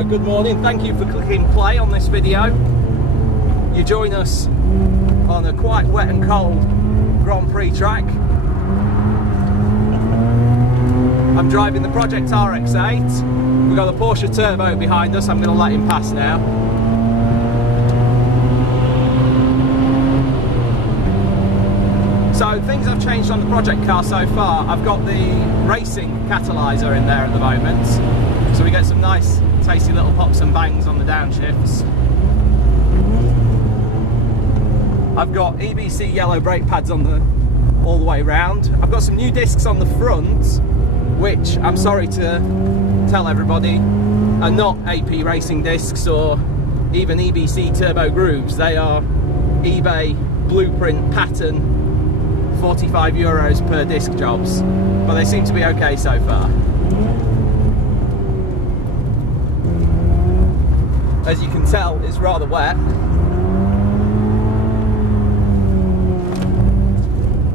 So good morning, thank you for clicking play on this video. You join us on a quite wet and cold Grand Prix track. I'm driving the Project RX8. We've got a Porsche Turbo behind us. I'm going to let him pass now. So things have changed on the project car so far. I've got the racing catalyser in there at the moment, so we get some nice tasty little pops and bangs on the downshifts. I've got EBC yellow brake pads on the all the way round. I've got some new discs on the front, which I'm sorry to tell everybody are not AP racing discs or even EBC turbo grooves. They are eBay blueprint pattern €45 per disc jobs, but they seem to be okay so far. As you can tell, it's rather wet.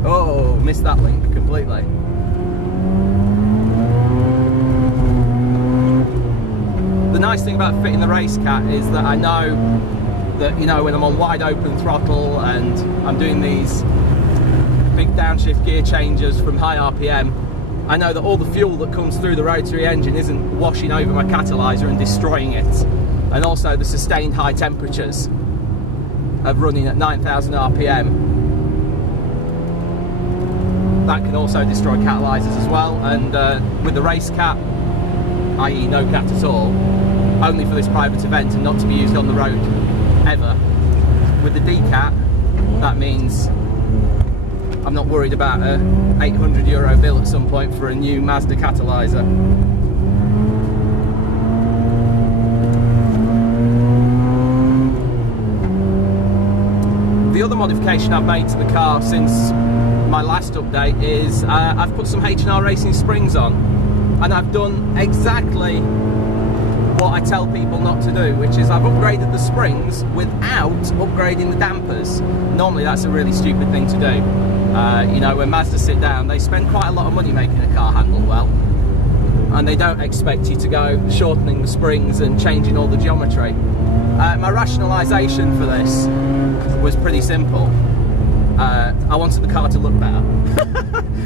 Oh, missed that link completely. The nice thing about fitting the race cat is that I know that, you know, when I'm on wide open throttle and I'm doing these big downshift gear changes from high RPM, I know that all the fuel that comes through the rotary engine isn't washing over my catalyser and destroying it. And also the sustained high temperatures of running at 9,000 RPM. That can also destroy catalyzers as well. And with the race cat, i.e. no cat at all, only for this private event and not to be used on the road ever. With the D-cat, that means I'm not worried about a €800 bill at some point for a new Mazda catalyzer. The other modification I've made to the car since my last update is I've put some H&R Racing springs on, and I've done exactly what I tell people not to do, which is I've upgraded the springs without upgrading the dampers. Normally that's a really stupid thing to do. You know, when Mazda sit down, they spend quite a lot of money making a car handle well, and they don't expect you to go shortening the springs and changing all the geometry. My rationalisation for this was pretty simple. I wanted the car to look better,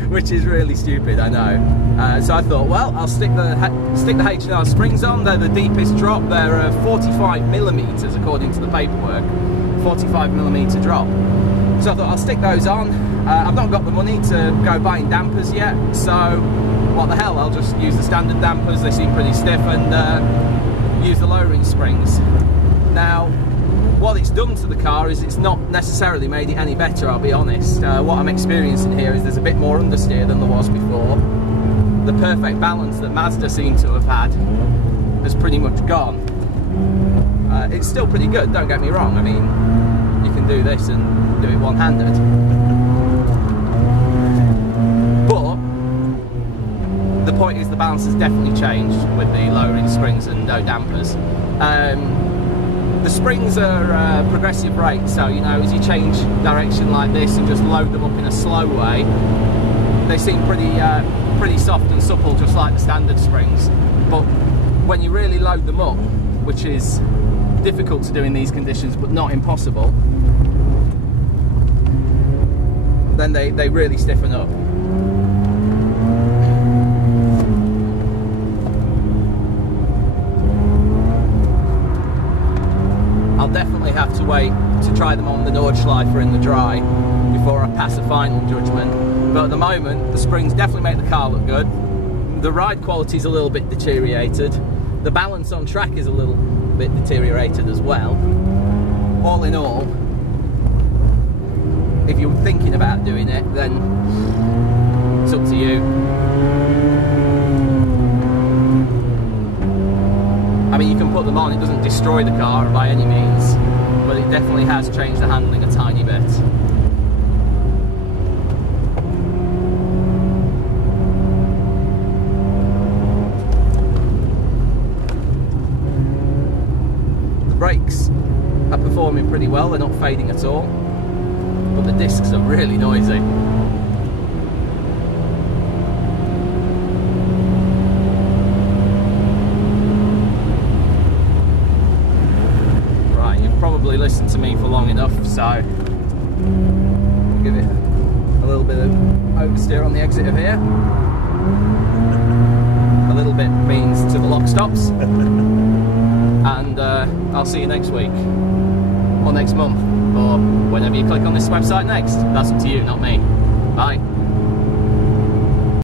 which is really stupid, I know. So I thought, well, I'll stick the H&R springs on. They're the deepest drop. They're 45mm according to the paperwork, 45mm drop. So I thought I'll stick those on. I've not got the money to go buying dampers yet, so what the hell, I'll just use the standard dampers. They seem pretty stiff, and use the lowering springs. Now, what it's done to the car is it's not necessarily made it any better, I'll be honest. What I'm experiencing here is there's a bit more understeer than there was before. The perfect balance that Mazda seemed to have had has pretty much gone. It's still pretty good, don't get me wrong. I mean, you can do this and do it one-handed. But the point is the balance has definitely changed with the lowering springs and no dampers. The springs are progressive rate, so you know, as you change direction like this and just load them up in a slow way, they seem pretty soft and supple, just like the standard springs. But when you really load them up, which is difficult to do in these conditions but not impossible, then they really stiffen up. I'll definitely have to wait to try them on the Nordschleifer in the dry before I pass a final judgment. But at the moment, the springs definitely make the car look good. The ride quality is a little bit deteriorated. The balance on track is a little bit deteriorated as well. All in all, if you're thinking about doing it, then it's up to you. I mean, you can put them on, it doesn't destroy the car by any means, but it definitely has changed the handling a tiny bit. The brakes are performing pretty well, they're not fading at all, but the discs are really noisy. probably listened to me for long enough, so give it a little bit of oversteer on the exit of here. A little bit means to the lock stops. And I'll see you next week, or next month, or whenever you click on this website next. That's up to you, not me. Bye.